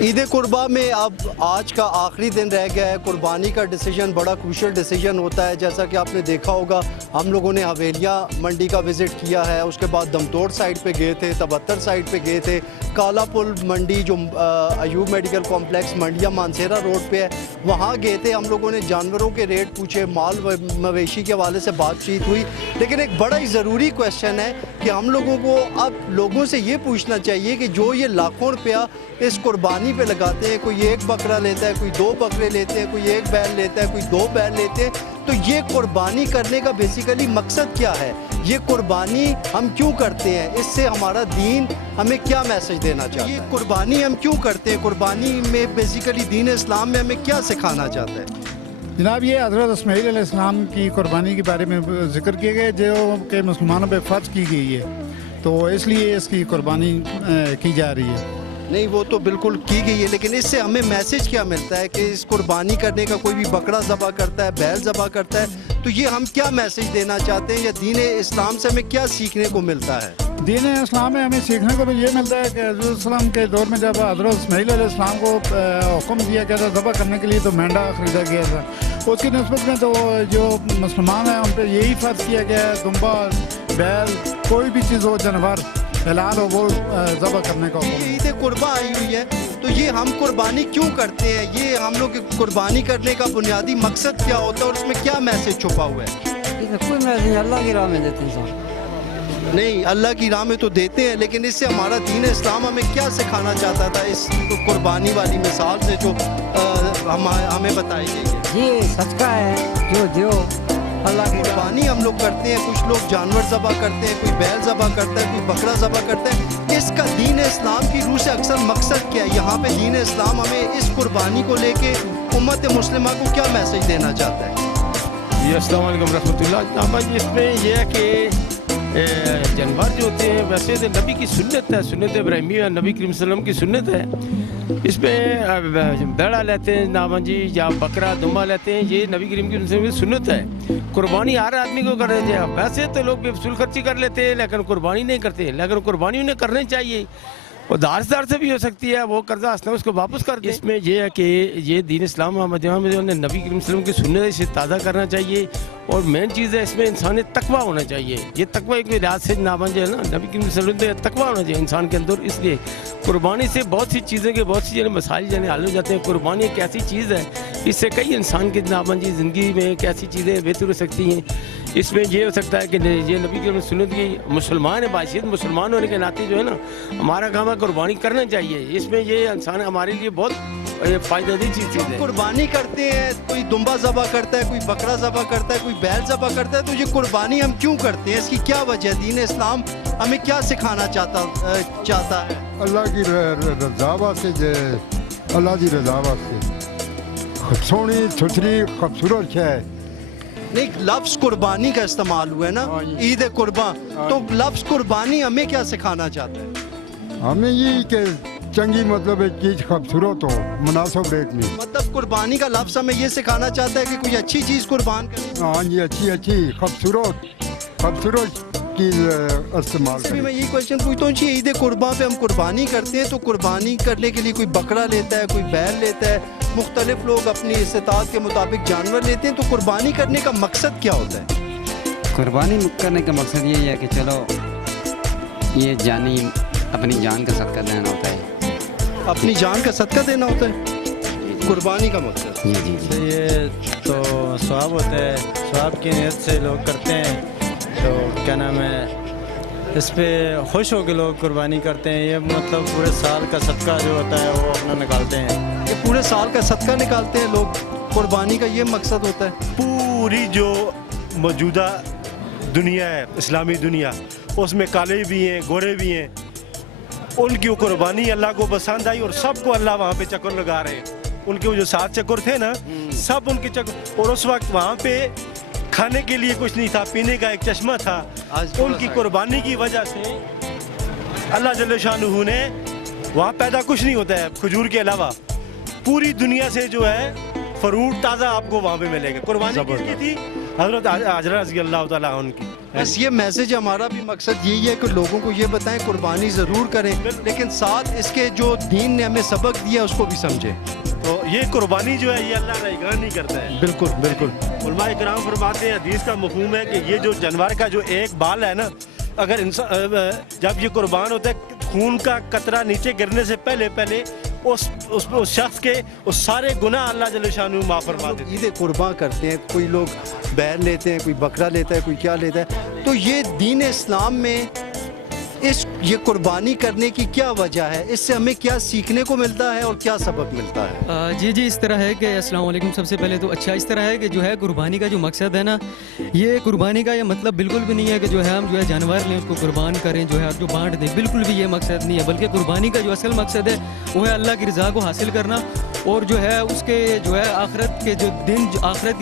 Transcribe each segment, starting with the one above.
عید قربا میں اب آج کا آخری دن رہ گیا ہے. قربانی کا ڈیسیجن بڑا کروشل ڈیسیجن ہوتا ہے. جیسا کہ آپ نے دیکھا ہوگا ہم لوگوں نے حویلیاں منڈی کا وزٹ کیا ہے, اس کے بعد دمتوڑ سائٹ پہ گئے تھے, تبتر سائٹ پہ گئے تھے, کالا پل منڈی جو Ayub medical complex Mandian Mansehra road پہ ہے وہاں گئے تھے. ہم لوگوں نے جانوروں کے ریٹ پوچھے, مال مویشی کے حوالے سے بات چیت ہوئی. لیکن ایک بڑا ہی ضروری کویشچن ہے کہ ہم لوگوں کو اب لوگوں سے یہ پوچھنا چاہیے کہ جو یہ لاکھوں روپیہ اس قربانی پہ لگاتے ہیں, کوئی ایک بکرا لیتا ہے, کوئی 2 بکرے لیتے ہیں, کوئی ایک بیل لیتا ہے, کوئی 2 بیل لیتے ہیں, تو یہ قربانی کرنے کا بیسیکلی مقصد کیا ہے؟ یہ قربانی ہم کیوں کرتے ہیں؟ اس سے ہمارا دین ہمیں کیا میسج دینا چاہتا ہے؟ یہ قربانی ہم کیوں کرتے ہیں؟ قربانی میں بیسیکلی دین اسلام میں ہمیں کیا سکھانا چاہتا ہے؟ جناب یہ حضرت اسماعیل علیہ السلام کی قربانی کے بارے میں ذکر کیے گئے جو کہ مسلمانوں پہ فرض کی گئی ہے, تو اس لیے اس کی قربانی کی جا رہی ہے. نہیں وہ تو بالکل کی گئی ہے, لیکن اس سے ہمیں میسج کیا ملتا ہے کہ اس قربانی کرنے کا کوئی بھی بکرا ذبح کرتا ہے, بیل ذبح کرتا ہے, تو یہ ہم کیا میسج دینا چاہتے ہیں یا دین اسلام سے ہمیں کیا سیکھنے کو ملتا ہے؟ دین اسلام میں ہمیں سیکھنے کو تو یہ ملتا ہے کہ حضرت السلام کے دور میں جب حضرت اسماعیل علیہ السلام کو حکم دیا گیا تھا ذبح کرنے کے لیے تو مینڈا خریدا گیا تھا. اس کی نسبت میں تو جو مسلمان ہیں ان پہ یہی فرض کیا گیا ہے دمبا, بیل, کوئی بھی چیز ہو, جانور حلال ہو وہ ذبح کرنے کا حکم. عید قربا آئی ہوئی ہے تو یہ ہم قربانی کیوں کرتے ہیں؟ یہ ہم لوگ قربانی کرنے کا بنیادی مقصد کیا ہوتا ہے اور اس میں کیا میسج چھپا ہوا ہے؟ کوئی میسج نہیں, اللہ کی راہ میں دیتے ہیں سب. نہیں اللہ کی راہ میں تو دیتے ہیں, لیکن اس سے ہمارا دین اسلام ہمیں کیا سکھانا چاہتا تھا اس قربانی والی مثال سے جو ہمیں بتائی گئی ہے؟ یہ صدقہ ہے جو دیو اللہ کی قربانی ہم لوگ کرتے ہیں. کچھ لوگ جانور ذبح کرتے ہیں, کوئی بیل ذبح کرتا ہے, کوئی بکرا ذبح کرتا ہے. اس کا دین اسلام کی روح سے اکثر مقصد کیا ہے؟ یہاں پہ دین اسلام ہمیں اس قربانی کو لے کے امت مسلمہ کو کیا میسج دینا چاہتا ہے؟ جی السلام علیکم رحمۃ اللہ. جناب اس میں یہ ہے کہ جانور جو ہوتے ہیں ویسے تو نبی کی سنت ہے, سنت ابراہیمیہ نبی کریم صلی اللہ علیہ وسلم کی سنت ہے. اس میں بیڑا لیتے ہیں نامن جی یا بکرا دمبا لیتے ہیں, یہ نبی کریم کی سنت ہے. قربانی ہر آدمی کو کرنا چاہیے. ویسے تو لوگ بے فضول خرچی کر لیتے ہیں لیکن قربانی نہیں کرتے, لیکن قربانی انہیں کرنی چاہیے. وہ دار سے بھی ہو سکتی ہے, وہ قرضہ ہنسنا اس کو واپس کر دیں. اس میں یہ ہے کہ یہ دین اسلام میں نبی کریم صلی اللہ علیہ وسلم کی سنت سے تازہ کرنا چاہیے. اور مین چیز ہے اس میں انسان تقویٰ ہونا چاہیے. یہ تقویٰ ایک ریاض سے نابن جو ہے نا نبی کریم صلی اللہ علیہ وسلم تقویٰ ہونا چاہیے انسان کے اندر. اس لیے قربانی سے بہت سی چیزیں کے بہت سی مسائل حل ہو جاتے ہیں. قربانی ایک ایسی چیز ہے اس سے کئی انسان کی نابن جی زندگی میں کیسی چیزیں بہتر ہو سکتی ہیں. اس میں یہ ہو سکتا ہے کہ یہ نبی کی سنت کی مسلمان ہے, باشید مسلمان ہونے کے ناطے جو ہے نا ہمارا کام ہے قربانی کرنا چاہیے. اس میں یہ انسان ہمارے لیے بہت فائدہ دی چیز ہے. قربانی کرتے ہیں, کوئی دمبا ذبح کرتا ہے, کوئی بکرا ذبح کرتا ہے, کوئی بیل ذبح کرتا ہے, تو یہ قربانی ہم کیوں کرتے ہیں؟ اس کی کیا وجہ ہے؟ دین اسلام ہمیں کیا سکھانا چاہتا ہے؟ اللہ کی رضا واسطے, اللہ کی رضا واسطے سونی ستھری خوبصورت ہے. نہیں لفظ قربانی کا استعمال ہوا ہے نا, عید قربان, تو لفظ قربانی ہمیں کیا سکھانا چاہتا ہے؟ ہمیں یہ کہ چنگی مطلب ایک چیز خوبصورت ہو مناسب ریٹ میں. مطلب قربانی کا لفظ ہمیں یہ سکھانا چاہتا ہے کہ کوئی اچھی چیز قربان کریں. ہاں جی, اچھی خوبصورت چیز استعمال کریں. میں یہ کوشچن پوچھتا ہوں کہ عید قربان پہ ہم قربانی کرتے ہیں تو قربانی کرنے کے لیے کوئی بکرا لیتا ہے, کوئی بیل لیتا ہے, مختلف لوگ اپنی استطاعت کے مطابق جانور لیتے ہیں, تو قربانی کرنے کا مقصد کیا ہوتا ہے؟ قربانی کرنے کا مقصد یہی ہے کہ چلو یہ جانی اپنی جان کا صدقہ دینا ہوتا ہے. اپنی جان کا صدقہ دینا ہوتا ہے قربانی کا مقصد. جی جی جی. یہ تو ثواب ہوتا ہے, ثواب کی نیت سے لوگ کرتے ہیں. تو کیا نام ہے, اس پہ خوش ہو کے لوگ قربانی کرتے ہیں. یہ مطلب پورے سال کا صدقہ جو ہوتا ہے وہ اپنا نکالتے ہیں. یہ پورے سال کا صدقہ نکالتے ہیں لوگ, قربانی کا یہ مقصد ہوتا ہے. پوری جو موجودہ دنیا ہے اسلامی دنیا, اس میں کالے بھی ہیں گورے بھی ہیں, ان کی قربانی اللہ کو پسند آئی اور سب کو اللہ وہاں پہ چکر لگا رہے ہیں. ان کے وہ جو 7 چکر تھے نا سب ان کے چکر, اور اس وقت وہاں پہ کھانے کے لیے کچھ نہیں تھا, پینے کا ایک چشمہ تھا. ان کی قربانی کی وجہ سے اللہ جل شانہ نے وہاں پیدا کچھ نہیں ہوتا ہے کھجور کے علاوہ. پوری دنیا سے جو ہے فروٹ تازہ آپ کو وہاں پہ ملے گا. قربانی کس کی تھی؟ हज़रत हाजरा रज़ी अल्लाह ताला उनकी। बस ये मैसेज हमारा भी मकसद यही है कि लोगों को ये बताएं कुर्बानी ज़रूर करें, लेकिन साथ इसके जो दीन ने हमें सबक दिया उसको भी समझें। तो ये कुर्बानी जो है ये अल्लाह रायगाह नहीं करता है। बिल्कुल बिल्कुल। उलमा इकराम फरमाते हैं, हदीस का मफहूम है कि ये जो जानवर का जो एक बाल है ना, अगर इंसान जब ये कुर्बान होता है, खून का कतरा नीचे गिरने से पहले पहले उस शख्स के उस सारे गुनाह अल्लाह जल्ल शानहू माफ़ फरमा देते हैं। ईद कुर्बान करते हैं, कोई लोग बैल लेते हैं, कोई बकरा लेता है, कोई क्या लेता है। तो ये दीन इस्लाम में ये कुर्बानी करने की क्या वजह है, इससे हमें क्या सीखने को मिलता है और क्या सबक मिलता है? जी इस तरह है कि अस्सलाम वालेकुम। सबसे पहले तो अच्छा इस तरह है कि जो है कुर्बानी का जो मकसद है ना, ये कुर्बानी का ये मतलब बिल्कुल भी नहीं है कि जो है हम जो है जानवर लें उसको कुर्बान करें जो है जो बांट दें, बिल्कुल भी ये मकसद नहीं है। बल्कि कुर्बानी का जो असल मकसद है वो है अल्लाह की रज़ा को हासिल करना, और जो है उसके जो है आखिरत के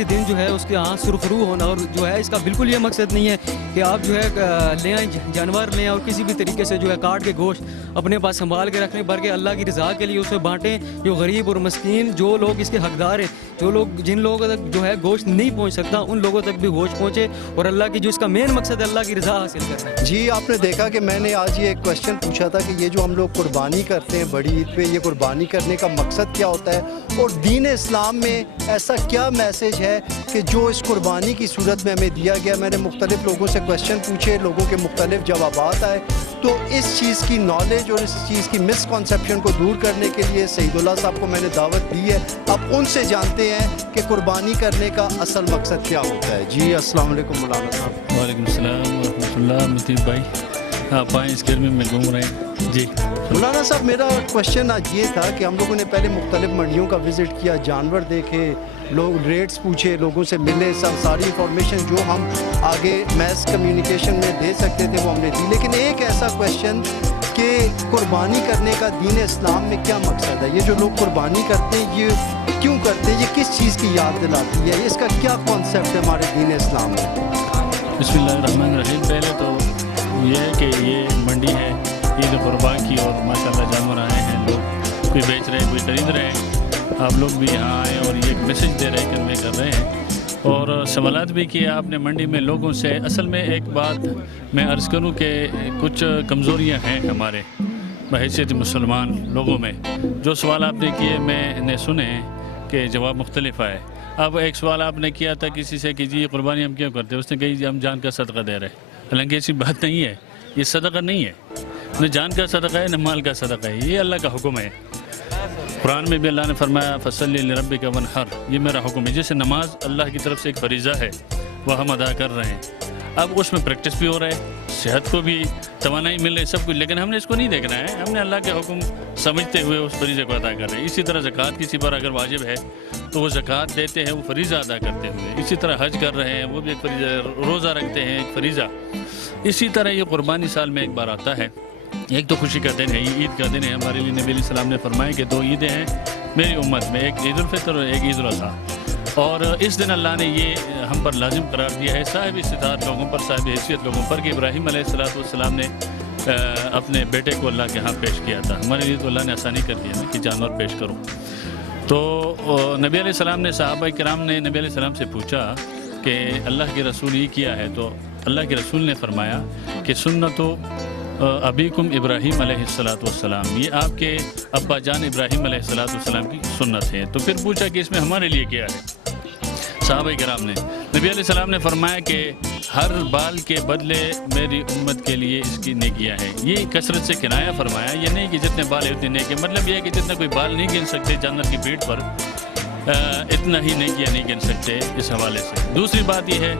दिन जो है उसके यहाँ सुरखरू होना। और जो है इसका बिल्कुल ये मकसद नहीं है कि आप जो है ले आएँ जानवर लें और किसी भी तरीके से जो है काट के गोश्त अपने पास संभाल के रखें, बल्कि अल्लाह की रज़ा के लिए उसे बांटें। जो गरीब और मस्कीन जो लोग इसके हकदार हैं, जिन लोगों तक जो है गोश्त नहीं पहुंच सकता, उन लोगों तक भी गोश्त पहुंचे, और अल्लाह की जो इसका मेन मकसद है अल्लाह की रज़ा हासिल करना है। जी आपने देखा कि मैंने आज ये एक क्वेश्चन पूछा था कि ये जो हम लोग कुर्बानी करते हैं बड़ी ईद पे, ये कुर्बानी करने का मकसद क्या होता है और दीन इस्लाम में ऐसा क्या मैसेज है कि जो इस कुर्बानी की सूरत में हमें दिया गया। मैंने मुख्तलिफ लोगों से क्वेश्चन पूछे, लोगों के मुख्तलिफ जवाबात आए। तो इस चीज़ की नॉलेज और इस चीज़ की मिसकॉन्सेप्शन को दूर करने के लिए सईदुल्लाह साहब को मैंने दावत दी है। अब उनसे जानते हैं कि कुर्बानी करने का असल मकसद क्या होता है। जी अस्सलाम वालेकुम मौलाना साहब। वालेकुम सलाम व रहमतुल्लाह। मुतीब भाई आप आए, इस गर्मी में घूम रहे हैं जी। मौलाना साहब मेरा क्वेश्चन आज ये था कि हम लोगों ने पहले मुख्तलिफ मंडियों का विज़िट किया, जानवर देखे, लोग रेट्स पूछे, लोगों से मिले, सब सारी इंफॉर्मेशन जो हम आगे मैस कम्युनिकेशन में दे सकते थे वो हमने दी। लेकिन एक ऐसा क्वेश्चन कि कुर्बानी करने का दीन इस्लाम में क्या मकसद है, ये जो लोग कुर्बानी करते हैं ये क्यों करते हैं, ये किस चीज़ की याद दिलाती है, इसका क्या कॉन्सेप्ट है हमारे दीन इस्लाम में? बिस्मिल्लाहिर्रहमानिर्रहीम। पहले तो ये है कि ये मंडी है ईद कुर्बान की, और माशाल्लाह जानवर आए हैं, लोग कोई बेच रहे हैं कोई ख़रीद रहे हैं। आप लोग भी यहाँ आए और ये एक मैसेज दे रहे हैं, कन्वे कर रहे हैं, और सवालात भी किए आपने मंडी में लोगों से। असल में एक बात मैं अर्ज़ करूँ कि कुछ कमज़ोरियाँ हैं हमारे बहैसियत मुसलमान लोगों में। जो सवाल आपने किए मैंने सुने कि जवाब मुख्तलिफ आए। अब एक सवाल आपने किया था किसी से कि जी ये कुर्बानी हम क्यों करते हैं, उसने कही हम जान का सदका दे रहे हैं। हालांकि ऐसी बात नहीं है, ये सदका नहीं है, न जान का सदका है न माल का सदका है, ये अल्लाह का हुक्म है। कुरान में भी अल्लाह ने फरमाया फसल्लि लिरब्बिका वनहर, ये मेरा हुक्म है। जैसे नमाज अल्लाह की तरफ से एक फरीज़ा है वह हम अदा कर रहे हैं, अब उसमें प्रैक्टिस भी हो रहा है, सेहत को भी तवानाई मिल रही है, सब कुछ। लेकिन हमने इसको नहीं देखना है, हमने अल्लाह के हुक्म समझते हुए उस फरीज़े को अदा कर रहे हैं। इसी तरह ज़कात किसी पर अगर वाजिब है तो वो ज़कात देते हैं वो फरीज़ा अदा करते हुए। इसी तरह हज कर रहे हैं वो भी एक फरीज़ा, रोज़ा रखते हैं एक फरीज़ा। इसी तरह ये कुर्बानी साल में एक बार आता है। एक तो खुशी का दिन है, ये ईद का दिन है हमारे लिए। नबी अलैहि सलाम ने फरमाया कि दो ईदें हैं मेरी उम्मत में, एक ईद उल फितर और एक ईद उल अज़हा, और इस दिन अल्लाह ने ये हम पर लाजिम करार दिया है साहिब इस्तिताअत लोगों पर, साहिब हैसियत लोगों पर, कि इब्राहीम अलैहिस्सलाम ने अपने बेटे को अल्लाह के यहाँ पेश किया था। हमारे लिए तो अल्लाह ने आसानी कर दिया ना कि जानवर पेश करो। तो नबी अलैहि सलाम ने, सहाबा किराम ने नबी अलैहि सलाम से पूछा कि अल्लाह के रसूल ये किया है, तो अल्लाह के रसूल ने फरमाया कि सुन्नतो अबीकुम इब्राहीम अलैहिस्सलाम, ये आपके अब्बा जान इब्राहीम अलैहिस्सलाम की सुन्नत है। तो फिर पूछा कि इसमें हमारे लिए क्या है। सहाबा किराम ने, नबी अलैहि सलाम ने फरमाया कि हर बाल के बदले मेरी उम्मत के लिए इसकी नेकियां हैं। ये कसरत से किनाया फरमाया, ये नहीं कि जितने बाल है उतने नेकी, मतलब ये है कि जितना कोई बाल नहीं गिन सकते जानवर की पीठ पर, इतना ही नेकियां नहीं गिन सकते इस हवाले से। दूसरी बात यह है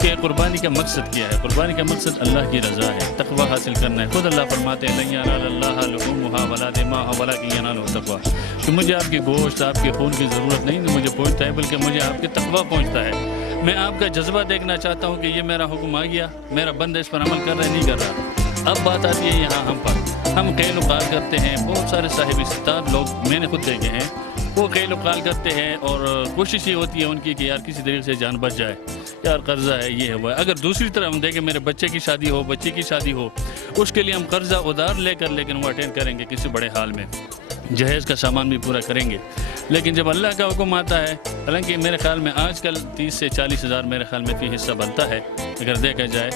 कि कुर्बानी का मकसद क्या है। कुर्बानी का मकसद अल्लाह की रज़ा है, तक़वा हासिल करना है। खुद अल्लाह फरमाते हैं लन यनालल्लाह लुहूमुहा वला दिमाउहा वलाकिन यनालुहु तक़वा, कि मुझे आपकी गोश्त आपके खून की ज़रूरत नहीं तो मुझे पहुँचता है, बल्कि मुझे आपके तक़वा पहुँचता है। मैं आपका जज्बा देखना चाहता हूँ कि ये मेरा हुक्म आ गया, मेरा बंदा इस पर अमल कर रहा है नहीं कर रहा। अब बात आती है यहाँ हम पर, हम क़ैलुक़ाल करते हैं। बहुत सारे साहिब इस्तिताअत लोग मैंने खुद देखे हैं, वो क़ैलुक़ाल करते हैं और कोशिश ये होती है उनकी कि यार किसी तरीके से जान बच जाए, यार कर्जा है ये है वो है। अगर दूसरी तरफ हम देखें, मेरे बच्चे की शादी हो, बच्ची की शादी हो, उसके लिए हम कर्जा उधार लेकर लेकिन वो अटेंड करेंगे किसी बड़े हाल में। जहेज़ का सामान भी पूरा करेंगे। लेकिन जब अल्लाह का हुक्म आता है, हालांकि मेरे ख्याल में आजकल 30 से 40 हज़ार मेरे ख्याल में फ़ी हिस्सा बनता है अगर देखा जाए,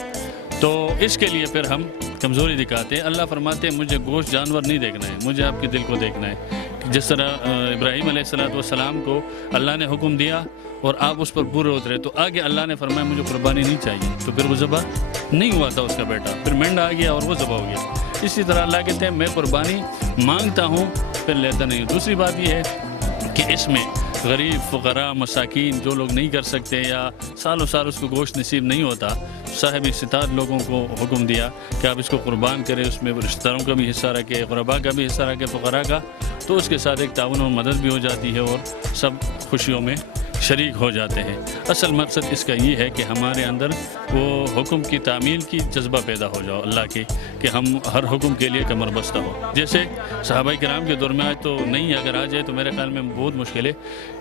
तो इसके लिए फिर हम कमज़ोरी दिखाते हैं। अल्लाह फरमाते हैं मुझे गोश्त जानवर नहीं देखना है, मुझे आपके दिल को देखना है। जिस तरह इब्राहीम अलैहिस्सलाम को अल्लाह ने हुक्म दिया और आप उस पर पूरे उतरे, तो आगे अल्लाह ने फरमाया मुझे कुर्बानी नहीं चाहिए, तो फिर वो ज़बह नहीं हुआ था उसका बेटा, फिर मेंढा आ गया और वो ज़बह हो गया। इसी तरह अल्लाह कहते हैं मैं कुर्बानी मांगता हूँ फिर लेता नहीं हूँ। दूसरी बात ये है कि इसमें गरीब फ़ुक़रा मसाकीन जो लोग नहीं कर सकते या सालों साल उसको गोश्त नसीब नहीं होता, साहिब इस्तिताअत लोगों को हुक्म दिया कि आप इसको कुर्बान करें, उसमें रिश्तेदारों का भी हिस्सा रखे, ग़ुरबा का भी हिस्सा रखे, फ़ुक़रा का, तो उसके साथ एक ताउन और मदद भी हो जाती है और सब खुशियों में शरीक हो जाते हैं। असल मकसद इसका ये है कि हमारे अंदर वो हुक्म की तामील की जज्बा पैदा हो जाओ अल्लाह की, कि हम हर हुक्म के लिए कमर बस्ता हो। जैसे सहाबाए किराम के दौर में आज तो नहीं, अगर आ जाए तो मेरे ख्याल में बहुत मुश्किल है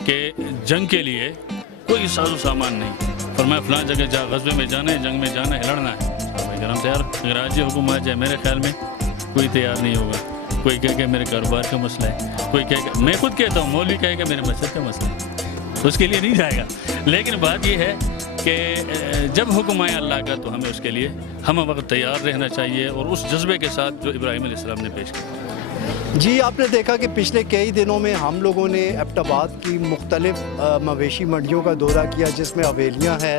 कि जंग के लिए कोई साजो सामान नहीं, फरमाया फ़लाँ जगह जा, ग़ज़वे में जाना है, जंग में जाना है, लड़ना है, सहाबाए किराम तैयार। अगर आज ये हुक्म आ जाए मेरे ख्याल में कोई तैयार नहीं होगा। कोई कहे कि मेरे कारोबार का मसला है, कोई कहेगा, मैं खुद कहता हूँ मौलवी कहेगा मेरे मस्जिद का मसला है, तो उसके लिए नहीं जाएगा। लेकिन बात यह है कि जब हुक्म आए अल्लाह का तो हमें उसके लिए हम वक्त तैयार रहना चाहिए और उस जज्बे के साथ जो इब्राहीम अलैहिस्सलाम ने पेश किया। जी, आपने देखा कि पिछले कई दिनों में हम लोगों ने एबटाबाद की मुख्तलिफ मवेशी मंडियों का दौरा किया, जिसमें हवेलियाँ है,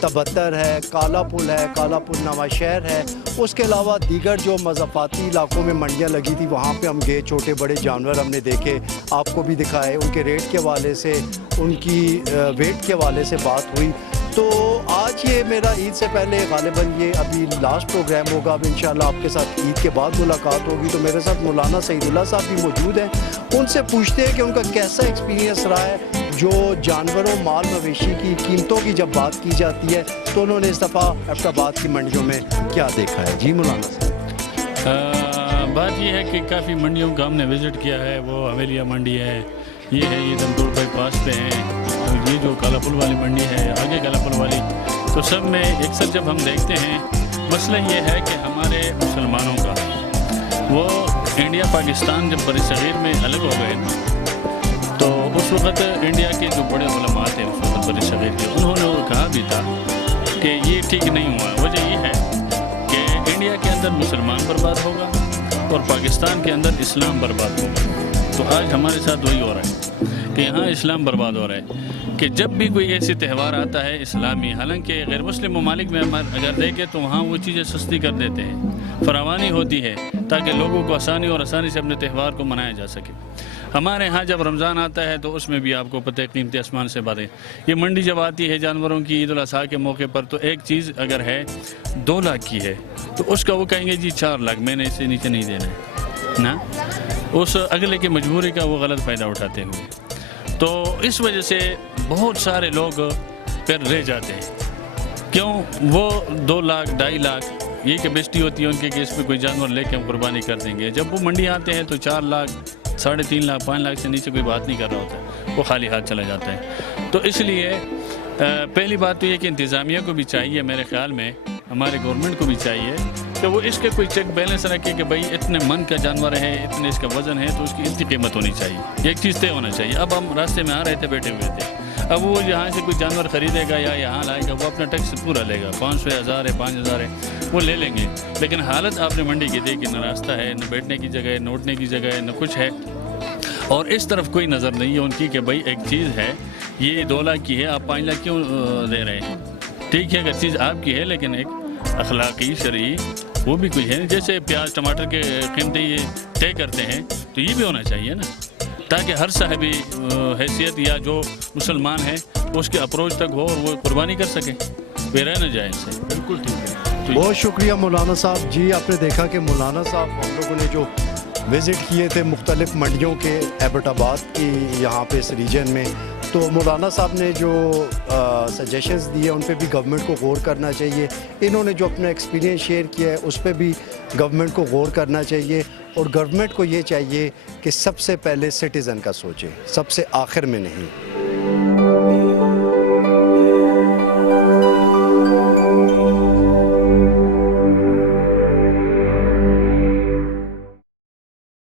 तबत्तर है, काला पुल है, काला पुल नवा शहर है, उसके अलावा दीगर जो मज़ाफ़ाती इलाकों में मंडियाँ लगी थी वहाँ पे हम गए, छोटे बड़े जानवर हमने देखे, आपको भी दिखाए, उनके रेट के हवाले से, उनकी वेट के हवाले से बात हुई। तो आज ये मेरा ईद से पहले गालिबन ये अभी लास्ट प्रोग्राम होगा, अब इंशाल्लाह आपके साथ ईद के बाद मुलाकात होगी। तो मेरे साथ मौलाना सईदुल्लाह साहब भी मौजूद हैं, उनसे पूछते हैं कि उनका कैसा एक्सपीरियंस रहा है जो जानवरों माल मवेशी की कीमतों की जब बात की जाती है तो उन्होंने इस दफ़ा एबटाबाद की मंडियों में क्या देखा है। जी मौलाना साहब। बात यह है कि काफ़ी मंडियों का हमने विज़िट किया है। वो हवेलिया मंडी है, ये है, ये दमदोड़ बाईपास पे है, और ये जो काला पुल वाली मंडी है, आगे काला पुल वाली, तो सब में अक्सर जब हम देखते हैं मसला ये है कि हमारे मुसलमानों का वो इंडिया पाकिस्तान जब बरसग़ीर में अलग हो गए तो उस वक़्त इंडिया के जो बड़े उलमा थे उस वक़्त बरसग़ीर के, उन्होंने वो कहा भी था कि ये ठीक नहीं हुआ। वजह ये है कि इंडिया के अंदर मुसलमान बर्बाद होगा और पाकिस्तान के अंदर इस्लाम बर्बाद होगा। तो आज हमारे साथ वही हो रहा है कि यहाँ इस्लाम बर्बाद हो रहा है कि जब भी कोई ऐसी त्यौहार आता है इस्लामी, हालांकि गैर मुस्लिम ममालिक में अगर देखें तो वहाँ वो चीज़ें सस्ती कर देते हैं, फरावानी होती है ताकि लोगों को आसानी से अपने त्यौहार को मनाया जा सके। हमारे यहाँ जब रमज़ान आता है तो उसमें भी आपको पता है कीमती आसमान से बातें। ये मंडी जब आती है जानवरों की ईद उल अज़हा के मौके पर, तो एक चीज़ अगर है 2 लाख की है तो उसका वो कहेंगे जी 4 लाख, मैंने इससे नीचे नहीं देना है ना, उस अगले की मजबूरी का वो गलत फ़ायदा उठाते हुए। तो इस वजह से बहुत सारे लोग फिर रह जाते हैं। क्यों? वो 2 लाख 2.5 लाख ये कैपेसिटी होती है उनके कि इसमें कोई जानवर लेके हम कुर्बानी कर देंगे। जब वो मंडी आते हैं तो 4 लाख 3.5 लाख 5 लाख से नीचे कोई बात नहीं कर रहा होता, वो खाली हाथ चला जाता है। तो इसलिए पहली बात तो ये कि इंतज़ामिया को भी चाहिए, मेरे ख़्याल में हमारे गवर्नमेंट को भी चाहिए कि वो इसके कोई चेक बैलेंस रखे कि भाई इतने मन का जानवर है, इतने इसका वज़न है, तो उसकी इतनी कीमत होनी चाहिए, एक चीज़ तय होना चाहिए। अब हम रास्ते में आ रहे थे, बैठे हुए थे, अब वो यहाँ से कोई जानवर ख़रीदेगा या यहाँ लाएगा, वो अपना टैक्स पूरा लेगा, 500 है, 1000 है, 5000 है, वो ले लेंगे। लेकिन हालत आपने मंडी की देखी, न रास्ता है, न बैठने की जगह है, न उठने की जगह है, न कुछ है, और इस तरफ कोई नज़र नहीं है उनकी कि भाई एक चीज़ है ये 2 लाख की है, आप 5 लाख क्यों दे रहे हैं? ठीक है, अगर चीज़ आपकी है, लेकिन एक अखलाकी शरई वो भी कोई है नहीं। जैसे प्याज टमाटर के कीमतें ये तय करते हैं तो ये भी होना चाहिए ना, ताकि हर साहिबी हैसियत या जो मुसलमान है उसके अप्रोच तक हो और वो कुर्बानी कर सके, वे रह न जाए इससे। बिल्कुल ठीक है। बहुत शुक्रिया मौलाना साहब। जी, आपने देखा कि मौलाना साहब हम लोगों ने जो विज़िट किए थे मुख्तलिफ मंडियों के एबटाबाद की यहाँ पे इस रीजन में, तो मौलाना साहब ने जो सजेशंस दिए उन पे भी गवर्नमेंट को गौर करना चाहिए। इन्होंने जो अपना एक्सपीरियंस शेयर किया है उस पे भी गवर्नमेंट को गौर करना चाहिए, और गवर्नमेंट को ये चाहिए कि सबसे पहले सिटीज़न का सोचे, सबसे आखिर में नहीं।